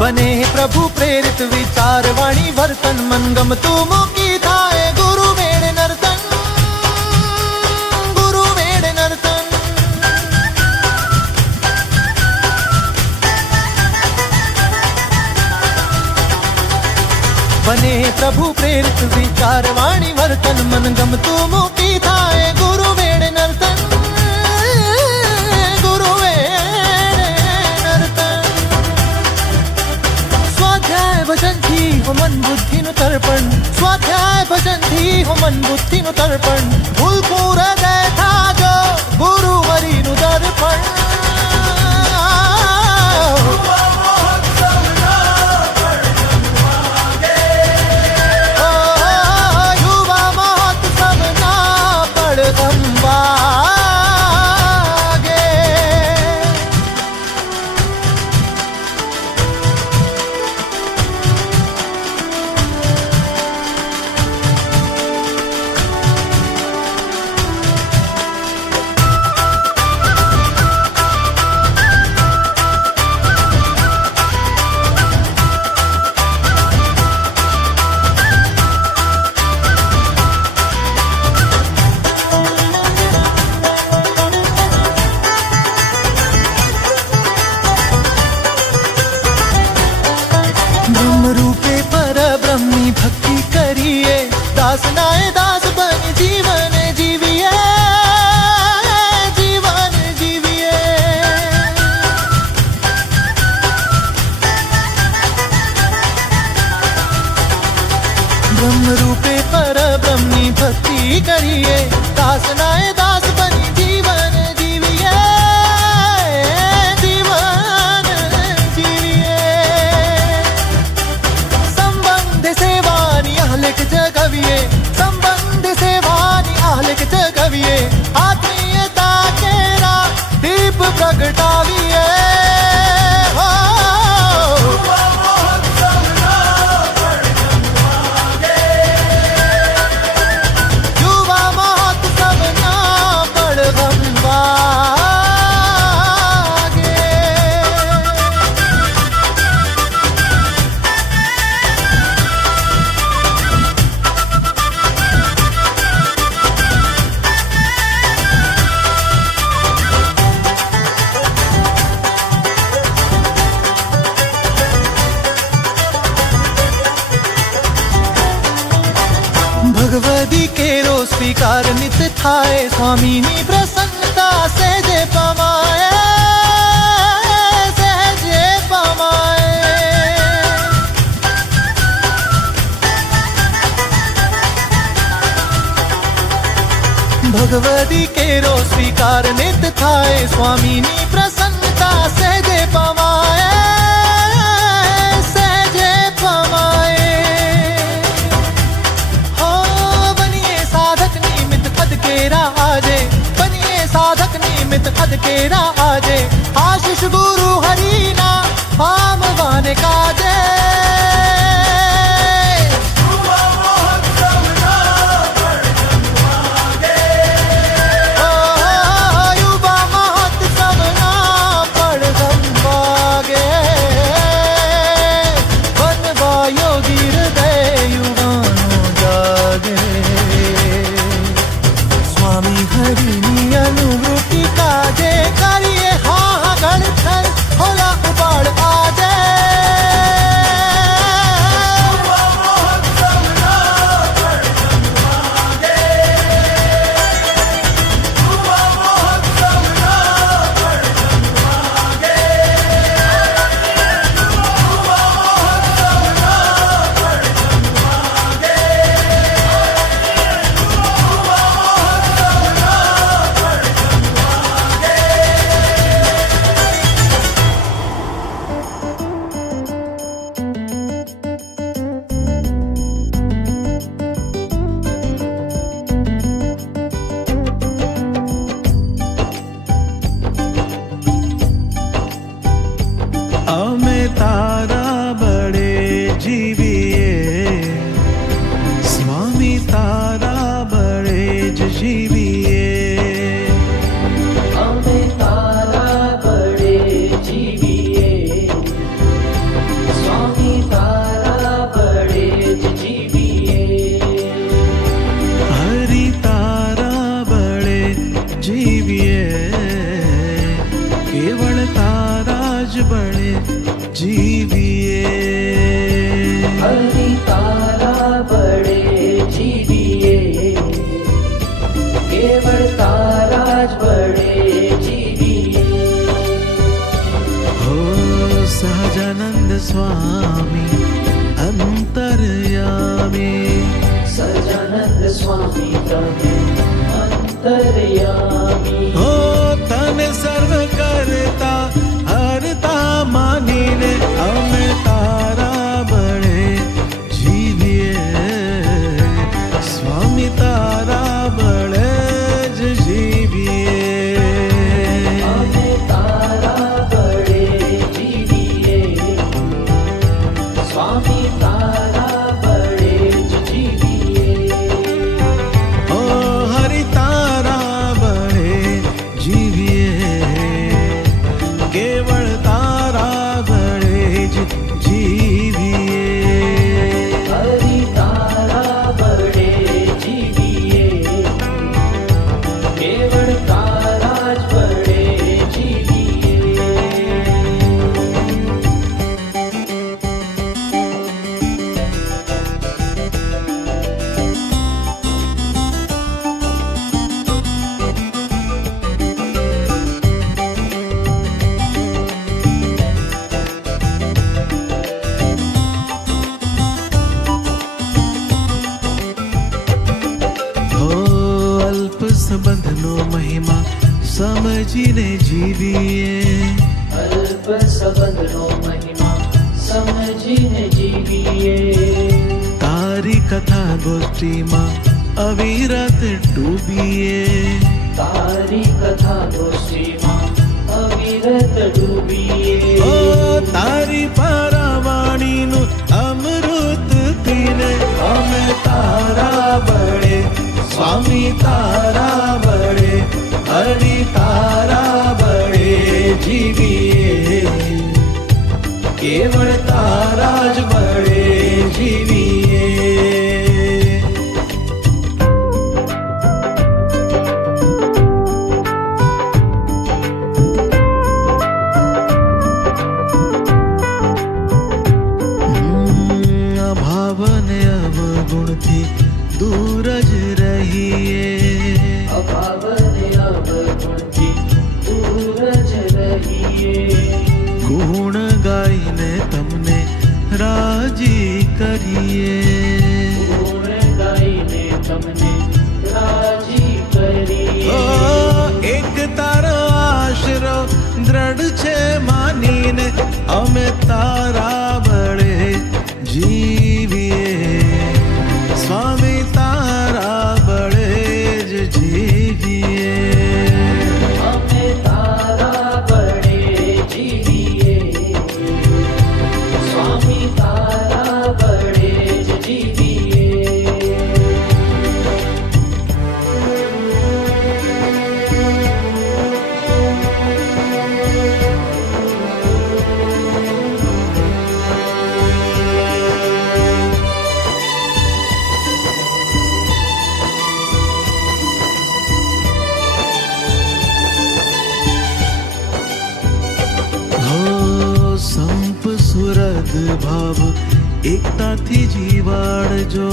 बने प्रभु प्रेरित विचार, वाणी वर्तन मन गम तू मुखी थाए, गुरु मेड नर्तन। गुरु मेड नर्तन। बने प्रभु प्रेरित विचार, वाणी वर्तन मन गम तू मुखी थाए, गुरु मन बुद्धि नु तर्पण। स्वाध्याय भजन थी हो मन बुद्धि नु तर्पण। फूल पूरा दे था जो गुरु वरी नु दर्पण। ब्रह्म रूपे पर ब्रह्मी भक्ति करिए। दास नाय दास बनी जीवन जीविए। जीवन जीविए। संबंध सेवानी च जगविए। संबंध सेवानी च जगविए। आत्मीयता के दीप प्रगटावी। નિત થાય સ્વામીની પ્રસન્નતા સહેજે પમાય સહેજે પમાય ભગવદી કેરો સ્વીકાર નિત થાય સ્વામીની પ્રસન્નતા अद केरा आजे आशीष गुरु हरीना आम वाने काजे न्तर्यामि સમજીને જીવીએ. અલ્પ સંબંધનો મહિમા સમજીને જીવીએ. તારી કથા ગોષ્ઠીમાં અવિરત ડૂબીએ. તારી કથા ગોષ્ઠીમાં અવિરત ડૂબીએ. ઓ તારી પારાવાણીનું અમૃત તીને અમે તારા બળે સ્વામી તારા सद्भाव एकता थी जीवाड़ जो।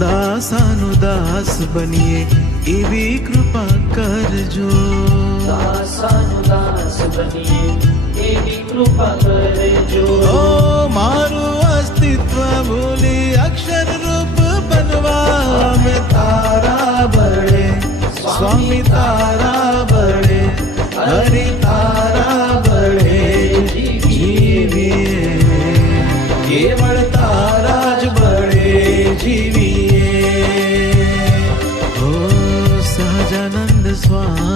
दासानु दास बनिए एवी कृपा कर जो। दासानु बनिए एवी कृपा कर जो। ओ मारु अस्तित्व भूली अक्षर रूप बनवा। में तारा बड़े स्वामी तारा મળતા રાજ બળે જીવીએ ઓ સહજાનંદ સ્વામી